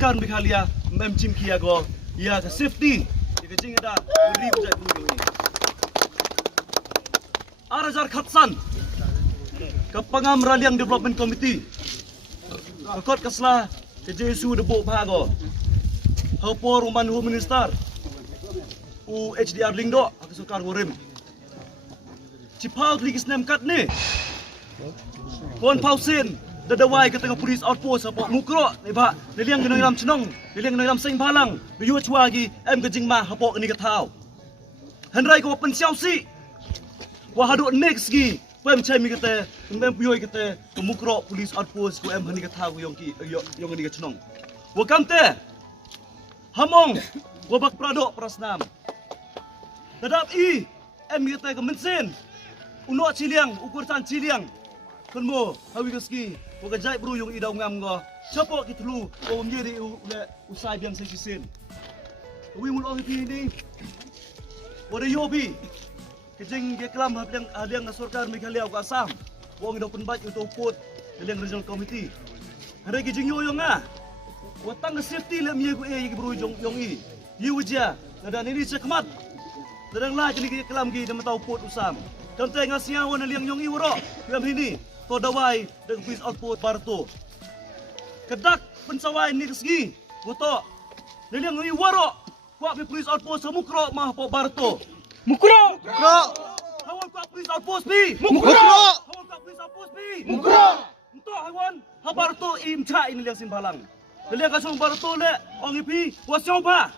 kan bikalia mem chim kia go ya ka safety ke jing ada ri bujai pun ni arajar khatsan ke pangam raliang development committee kot kasla ke jesu de bo phago hapor uman home minister u HDR lingdo ke sukar gorim cipau ligis nem kat ni kon pausin dadawai ke tengah polis outpost apa mukro ni ba liliang genoi ram chnong liliang genoi ram sing balang yu chua gi em ke jingma hapo ni ka thau hanrai ko pen siao si wa hadu next gi pem chai mi kete mem puyoi kete mukro polis outpost ko em hani ka thau yong ki yong ni ka chnong wa kamte hamong wa bak prado prasnam dadap i em kete ke mensin uno chiliang ukur san chiliang konmo hawi gaski ko gajai bru yung idaw ngam go chapo kitlu o mjeri le usai biang sa sisin wi mul ohi ni wada yobi kejeng ge klam hadiang na sarkar Meghalaya ko Assam wong idaw penbat untuk put hadiang regional committee hare kejeng yo yung nga watang safety le mye ko e bru yung i yuja dan ini sekmat dan la kini ge klam gi dem tau put usam kamte ngasiawan na liang yung i woro yam hini to dawai dengan police outpost Barto. Kedak pensawai ni kesegi. Buto. Niliang ngi waro. Kuat pi police outpost Mukro mah po Barto. Mukro. Mukro. Hawan kuat police outpost pi. Mukro. Hawan kuat police outpost pi. Mukro. Entok hawan ha Barto im cha ini liang simbalang. Niliang kasong Barto le ong ipi wasyo pa.